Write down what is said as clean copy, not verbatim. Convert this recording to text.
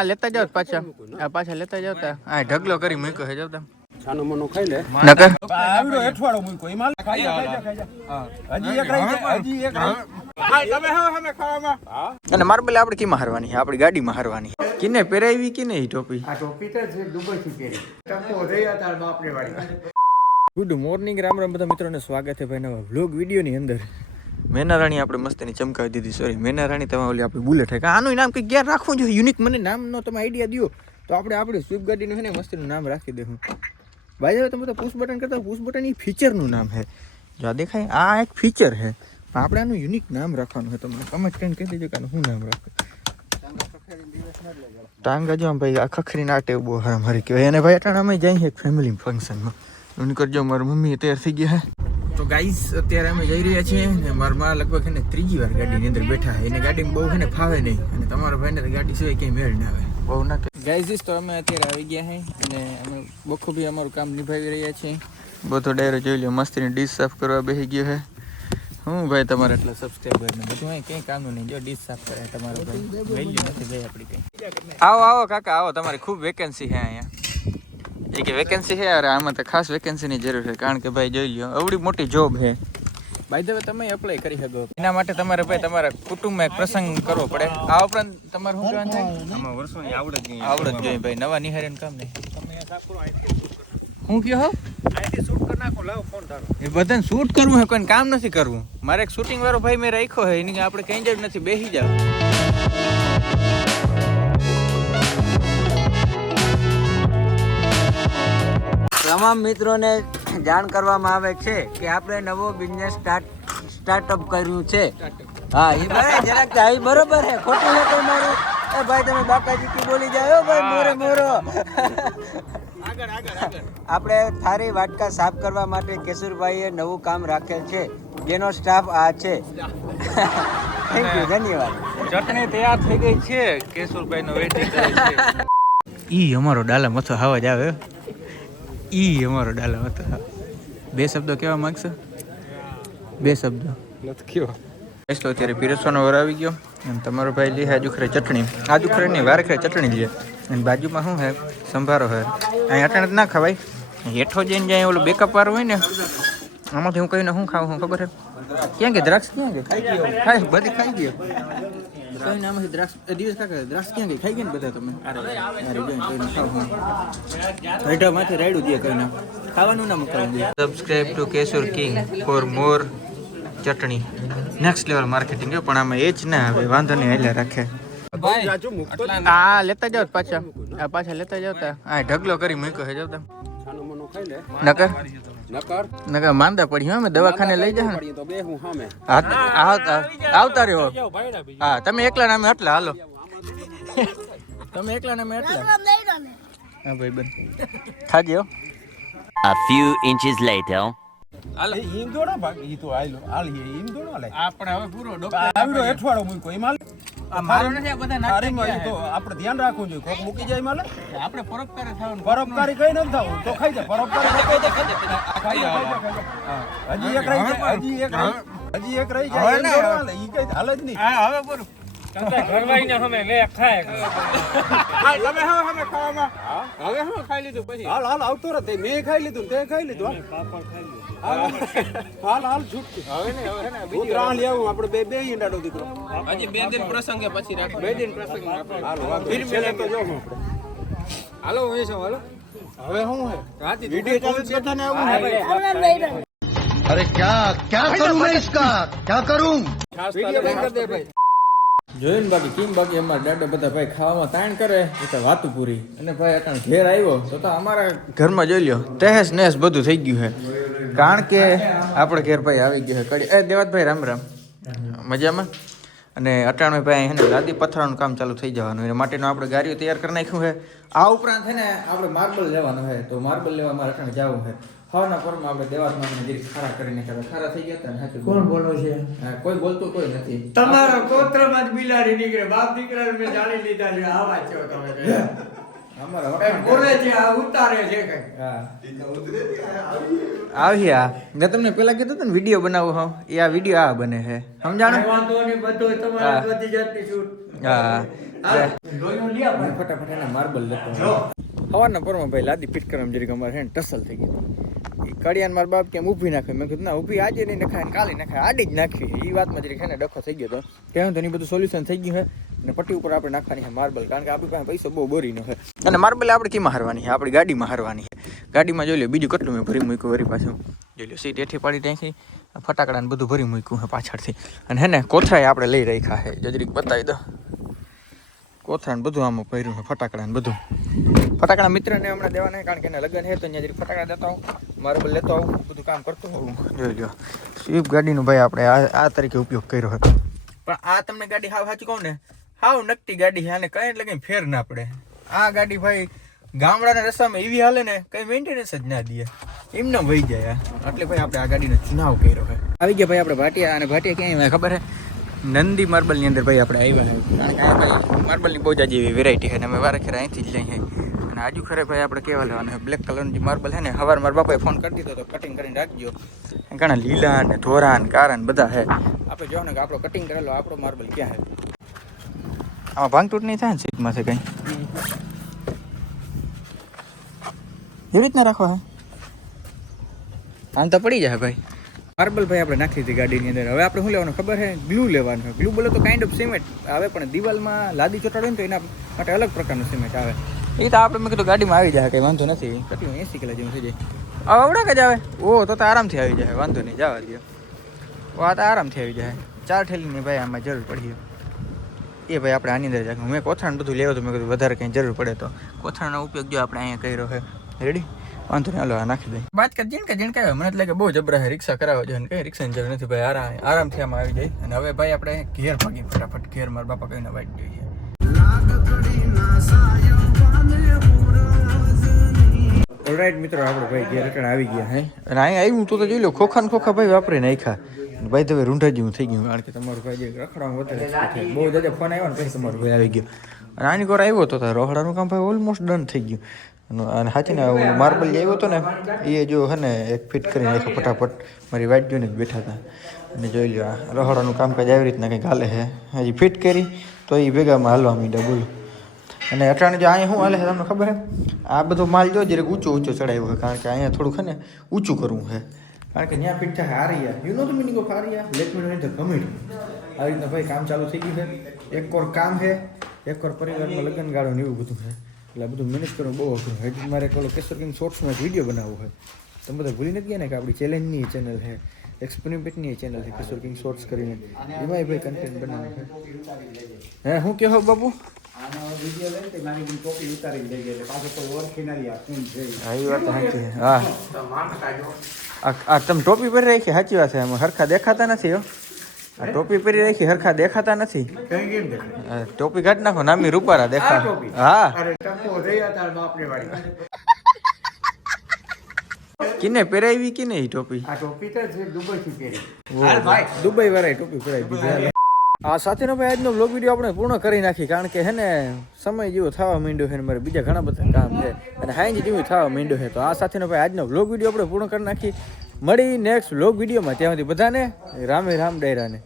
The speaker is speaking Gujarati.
આ લેતા જાવ પાછા, આ પાછા લેતા જાવ તા. આ ઢગલો કરી મૂક્યો હે, જાવ તા. છાનો મનો ખાઈ લે નકર આવડો એઠવાડો મૂક્યો ઈ માલ ખાઈ જા. હજી એક રહી જાય, હજી એક રહી. હા તમે હવે ખાવામાં. હા અને માર્બલ આપણે કીમાં હારવાની, આપણી ગાડીમાં હારવાની. કિને પહેરાવી કે નહીં ટોપી? આ ટોપી તો છે દુબઈ થી પહેરી. ટકો રહ્યા તાર બાપની વાળી. ગુડ મોર્નિંગ, રામ રામ બધા મિત્રોને સ્વાગત છે ભાઈ નવા વ્લોગ વિડીયોની અંદર. મેનારાણી આપણે મસ્તીની ચમકાવી દીધી. સોરી મેનારાણી, તમે ઓલી આપણી બુલેટ હે. આનું નામ કંઈક યાર રાખવું જોઈએ, યુનિક. મને નામનો તમે આઈડિયા દો તો આપણે આપણી સ્વિફ્ટ ગાડીનું છે ને મસ્તીનું નામ રાખી દઉં. ભાઈ હવે તમે તો પુશ બટન કરતા, પુશ બટન એ ફીચરનું નામ છે. જો આ દેખાય, આ એક ફીચર છે. આપણે આનું યુનિક નામ રાખવાનું છે. તમને કમેન્ટ કરીને કહી દેજો કે આનું શું નામ રાખવું. ટાંગા જો ભાઈ આ ખખરી ના ટેવ બહુ હારા મારી કહેવાય. અને ભાઈ અટાણે અમે જઈએ એક ફેમિલી ફંક્શનમાં. એનું કરજો, મારી મમ્મી તૈયાર થઈ ગયા છે. તો ગાઈસ અત્યારે અમે જઈ રહ્યા છીએ ને મારા માં લગભગ એને ત્રીજી વાર ગાડીની અંદર બેઠા. એને ગાડીમાં બહુ એને ફાવે નહીં, અને તમારા ભાઈને તો ગાડી સિવાય ક્યાંય મેળ ના આવે. બહુ ના ગાઈસ તો અમે અત્યારે આવી ગયા છે અને અમે બખૂબી અમારું કામ નિભાવી રહ્યા છીએ. બધો ડાયરો જોઈ લો, મસ્તીની ડીશ સાફ કરવા બેસી ગયો છે. હું ભાઈ તમારે એટલા સબસ્ક્રાઈબર ને બધું અહીં કંઈ કામનું નહીં. જો ડીશ સાફ કરે તમારો ભાઈ, વેલ્યુ નથી ભાઈ આપણી કંઈ. આવો આવો કાકા આવો, તમારી ખૂબ વેકેન્સી છે અહીંયા. એ કે વેકેન્સી છે યાર, આમાં તો ખાસ વેકેન્સીની જરૂર છે. કારણ કે ભાઈ જોઈ લો અવડી મોટી જોબ છે. ભાઈ હવે તમે એપ્લાય કરી શકો. એના માટે તમારે ભાઈ તમારા કુટુંબમાં એક પ્રસંગ કરવો પડે. આ ઉપરાંત તમારે શું કહેવાનું થાય? આમાં વર્ષોની આવડત જોઈએ ભાઈ, નવા નિહારીને કામ નહીં. હું કયો હો આઈડી શૂટ કરી નાખો, લાવો ફોન તારો. એ બધાને શૂટ કરવું છે, કોઈ કામ નથી કરવું. મારે એક શૂટિંગ વાળો ભાઈ મેં રાખ્યો છે, એની આપણે કઈ જરૂર નથી, બેસી જાવ. તમામ મિત્રોને જાણ કરવામાં આવે છે કે આપણે નવો બિઝનેસ સ્ટાર્ટઅપ કર્યું છે. હા એ બરાબર જરાક આવી બરોબર છે, ખોટું છે કોઈ મારું. એ ભાઈ તમે બાપાજી કી બોલી જાઓ ભાઈ, મોરે મોરો. આપણે થાળી વાટકા સાફ કરવા માટે કેશુરભાઈએ નવું કામ રાખેલ છે, જેનો સ્ટાફ આ છે. થેન્ક યુ, ધન્યવાદ. ચટણી તૈયાર થઈ ગઈ છે, કેશુરભાઈ નો વેઇટિંગ કરે છે. ઈ અમારો ડાલા મથો આવાજ આવે. ઈ અમારો ડાલા મથો. બે શબ્દો કેવા માંગશો? બે શબ્દો નથી કયો. તો અત્યારે પીરસવાનો વાર આવી ગયો અને તમારો ભાઈ લે આજુખરે ચટણી. આજુખરે નહીં, વારખરે ચટણી લે. અને બાજુમાં શું છે? સંભારો છે. અહીં અટાણે ના ખવાય, હેઠો જઈને જાય ઓલું બેકઅપ વાળું હોય ને, આમાંથી હું કહીને શું ખાવું હું ખબર છે? ક્યાં ગઈ દ્રાક્ષ? ક્યાં ગઈ? ખાઈ બધી ખાઈ ગયો. કહીને આમાંથી દ્રાક્ષ દિવસ કાકા દ્રાક્ષ ક્યાં ગઈ? ખાઈ ગયા ને બધા તમે? અરે કહીને ખાવ હેઠામાંથી રાયડું દે કહીને ખાવાનું ના મુકાવું દે. Subscribe to Kesur king for more chutney. Next level marketing. પણ આમાં એ જ ના આવે, વાંધો નહીં, એટલે રાખે. આ લેતા જાવ પાછા, આ પાછા લેતા જાવ તા. આ ઢગલો કરી મૂક્યો છે, જાવ તા. છાનો મનો ખાઈ લે નકર નકર નકર માંદા પડી. અમે દવાખાને લઈ જા. તો બે હું સામે આવતા રહ્યો. હા તમે એકલા નામે એટલા હાલો. તમે એકલા નામે એટલા. હા ભાઈ બન ખાજે હો. A few inches later. હાલ ઈમ દોડો ભાગ ઈ તો આયલો હાલ ઈમ દોડો લે. આપણે હવે પૂરો આવડો એઠવાડો મૂક્યો ઈ માલ. આ મારો નથી, આ બધા તારી માં નાખી ઈ તો આપણે ધ્યાન રાખવું જોઈએ. કોક મૂકી જાય માલ. આપણે પરોપકારે થવાનું. પરોપકારી કઈ ન થાવું તો ખાઈ જા. પરોપકારી ખાઈ જા. હજી એક રહી જાય, હજી એક રહી જાય. ઈમ દોડો લે ઈ કઈ હાલ જ નહીં. હા હવે પૂરું. ઘરવાઈને અમે લે ખાય. હા તમે હવે ખાવામાં. હવે હું ખાઈ લીધું પછી. હાલ હાલ આવતો રહે. મેં ખાઈ લીધું, તે ખાઈ લીધું. પાપડ ખાઈ લીધું. હાલ હાલ છૂટ. હવે ને હવે ને બીજી રાહ લેવું આપણે બે ઈંડાડો દીકરો. હજી 2 દિન પ્રસંગે પછી રાખો. 2 દિન પ્રસંગ આપણે. હાલો ફિર મેલે તો જો આપણે. હાલો હું છો હાલો. હવે શું હે? રાતી વિડિયો કોલ બધાને આવું. अरे क्या करूं मैं इसका क्या करूं? વિડિયો બંધ કરી દે ભાઈ. જોયું ને બાકી કેમ? બાકી અમારા દાદા બધા ભાઈ ખાવામાં તાણ કરે એ તો વાતું પૂરી. અને ભાઈ અટાણ ઘેર આવ્યો તો અમારા ઘરમાં જોઈ લ્યો તહેસ નહેસ બધું થઈ ગયું છે. કારણ કે આપણે ઘેર ભાઈ આવી ગયો છે કડી. એ દેવાતભાઈ રામ રામ, મજામાં? અને અટાણે ભાઈ એને લાદી પથરાનું કામ ચાલુ થઈ જવાનું, એના માટેનું આપણે ગાડીઓ તૈયાર કરી નાખ્યું છે. આ ઉપરાંત છે ને આપણે માર્બલ લેવાનું છે, તો માર્બલ લેવા મારે અટાણે જવું છે. હવાના પરમાં આપણે દેવાતમાં જરીક ખારા કરીને ખારા થઈ ગયા હતા ને. કોણ બોલો છે? કોઈ બોલતું કોઈ નથી. તમારો ગોત્રમાં જ બિલાડી નીકળે. બાપ દીકરા મેં જાણી લીધા છે. આવા છો તમે. બોલે છે આ ઉતારે છે કઈ. આવી આ મેં તમને પેલા કીધું હતું ને વિડીયો બનાવો હા એ આ વિડીયો આ બને છે સમજાણો વાંધો નહીં, બધું તમારે હા. બધી જાતની shoot. હા જોયું લ્યા ભાઈ. ફટાફટ એને માર્બલ લેતો સવારના પરમાં ભાઈ લાદી ફિટ કરવા જરીક અમારે છે ને ટસલ થઈ ગઈ એ કડિયાન મારા બાપ કેમ ઊભી નાખે મેં કીધું ના ઊભી આજે નહીં નખાય ને કાલે નખાય આડી જ નાખવી એ વાતમાં જરીક છે ને ડખો થઈ ગયો હતો કહેવાય તો એની બધું સોલ્યુશન થઈ ગયું છે અને પટ્ટી ઉપર આપણે નાખવાની છે માર્બલ કારણ કે આપણી પાસે પૈસો બહુ બોરીનો છે અને માર્બલ આપણે કેમાં હારવાની છે આપણી ગાડીમાં હારવાની છે ગાડીમાં જોઈ લો બીજું કેટલું મેં ભરી મૂક્યું વરી પાછું જોઈ લો સીટ હેઠી પાડી ત્યાંથી ફટાકડાને બધું ભરી મૂક્યું છે પાછળથી અને હે ને કોથરાએ આપણે લઈ રાખ્યા છે જો જરીક બતાવી દો કોથરાને બધું આમાં ભર્યું છે ફટાકડાને બધું ફટાકડા મિત્રને હમણાં દેવાના કારણ કે એને લગ્ન છે તો ત્યાં જરીક ફટાકડા દેતો આવું માર્બલ લેતો આવું બધું કામ કરતો હોઉં જોઈ લો સ્વિફ્ટ ગાડીનો ભાઈ આપણે આ તરીકે ઉપયોગ કર્યો હતો પણ આ તમને ગાડી હાવ સાચું કહું ને હાવ નકટી ગાડી છે આને કઈ એટલે કંઈ ફેર ના પડે આ ગાડી ભાઈ ગામડાના રસ્તામાં એવી હાલે ને કંઈ મેન્ટેનન્સ જ ના દે એમને વહી જાય એટલે ભાઈ આપણે આ ગાડીનો ચુનાવ કર્યો છે આવી ગયા ભાઈ આપણે ભાટિયા અને ભાટિયા ક્યાંય આવ્યા ખબર છે નંદી માર્બલની અંદર ભાઈ આપણે આવ્યા છે કારણ કે આ ભાઈ માર્બલની બહુ જાજી એવી વેરાયટી છે ને અમે વારે ખેર અહીંથી જ લઈએ અને આજુ ખરે ભાઈ આપણે કેવા લેવાના બ્લેક કલરની જે માર્બલ છે ને સવાર મારા બાપાએ ફોન કરી દીધો તો કટિંગ કરીને રાખજો ઘણા લીલા ને ધોરા ને કારા ને બધા છે આપણે જોવો ને કે આપણો કટિંગ કરેલો આપણો માર્બલ ક્યાં છે આમાં ભાંગતૂટ નહીં થાય ને સીટમાંથી કંઈ એવી રીતના રાખવા આમ તો પડી જાય ભાઈ માર્બલ ભાઈ આપણે નાખી હતી ગાડીની અંદર હવે આપણે શું લેવાનું ખબર છે ગ્લુ લેવાનું છે ગ્લુ બોલે તો કાઇન્ડ ઓફ સિમેન્ટ આવે પણ દિવાલમાં લાદી ચોટાડે ને તો એના માટે અલગ પ્રકારનું સિમેન્ટ આવે એ તો આપણે મેં કીધું ગાડીમાં આવી જાય કંઈ વાંધો નથી કેટલું 80 કિલો જેવું થઈ જાય હવે આવડે કે જ આવે ઓ તો આરામથી આવી જાય વાંધો નહીં જવા દો આ તો આરામથી આવી જાય 4 ઠેલીની ભાઈ આમાં જરૂર પડી એ ભાઈ આપણે આની અંદર જાય મેં કોથરાણ બધું લેવું તો મેં કીધું વધારે કંઈ જરૂર પડે તો કોથરાણનો ઉપયોગ જો આપણે અહીંયા કર્યો છે રેડી વાંધો નહીં હાલો આ નાખી દઈએ વાત કરી જીણ કે મને એટલે કે બહુ જબરા છે રિક્ષા કરાવવા જોઈએ કઈ રિક્ષાની જરૂર નથી ભાઈ આરામથી આમાં આવી જાય અને હવે ભાઈ આપણે ઘેર ભાગી ફટાફટ ઘેર મારા બાપા કહીને વાઈટ જોઈએ ઓલરાઈટ મિત્રો આપણે ભાઈ ઘેર અટણ આવી ગયા હે અને અહીંયા આવ્યું તો જોઈ લો ખોખા ને ખોખા ભાઈ વાપરીને નાખ્યા ભાઈ તો હવે રૂંઢા જેવું થઈ ગયું કારણ કે તમારું ભાઈ જે રખડવામાં વધારે બહુ જાજા ફોન આવ્યો ને પછી તમારું ભાઈ આવી ગયો અને આની કોર આવ્યો તો રોહડાનું કામ ભાઈ ઓલમોસ્ટ ડન થઈ ગયું અને સાચીને માર્બલ જે આવ્યો હતો ને એ જો હે ને એક ફિટ કરી નાખ્યો ફટાફટ મારી વાઈટ જોઈને જ બેઠા હતા અને જોઈ લો આ રહોડાનું કામકાજ આવી રીતના કંઈક હાલે છે હજી ફિટ કરી તો એ ભેગામાં હાલવા માંડ્યા બોલ અને અટાણે જો અહીંયા શું હાલે છે તમને ખબર છે આ બધો માલ જો જરીક ઊંચો ચડાવ્યો છે કારણ કે અહીંયા થોડુંક છે ને ઊંચું કરવું છે કારણ કે ત્યાં ફિટ થાય હારિયા you know the meaning of હારિયા let me know in the comment આ રીતના ભાઈ કામ ચાલુ થઈ ગયું છે એક કોર કામ છે એક કોર પરિવારમાં લગ્ન ગાળો ને એવું બધું છે એટલે બધું મેનેજ કરવું બહુ અઘરું હજી મારે પેલો કેસર કિંગ શોર્ટ્સમાં એક વિડીયો બનાવવો હોય તમે બધા ભૂલી નથી ગયા ને કે આપણી ચેલેન્જની ચેનલ છે એક્સપેરિમેન્ટની ચેનલ છે કિશોર કિંગ શોર્ટ્સ કરીને એમાંય ભાઈ કન્ટેન્ટ બનાવ્યું છે હે હું કહો બાપુ હા તમે ટોપી પહેરી રાખી સાચી વાત છે એમાં હરખા દેખાતા નથી હો આ ટોપી પહેરી રાખી હરખા દેખાતા નથી ટોપી કાઢી નાખો નામી રૂપારા દેખા હા કિને પહેરાવી કે નહીં ટોપી આ ટોપી તો દુબઈ થી પહેરી દુબઈ વાળા ટોપી પહેરાવી દીધી આ સાથેનો ભાઈ આજનો વ્લોગ વિડીયો આપણે પૂર્ણ કરી નાખી કારણ કે હે ને સમય જેવો થવા માંડ્યો છે ને મારે બીજા ઘણા બધા કામ છે અને હાઈ જેવું થવા માંડ્યો છે તો આ સાથેનો ભાઈ આજનો વ્લોગ વિડીયો આપણે પૂર્ણ કરી નાખી મળી નેક્સ્ટ વ્લોગ વિડીયોમાં ત્યાં સુધી બધાને રામે રામ ડાયરાને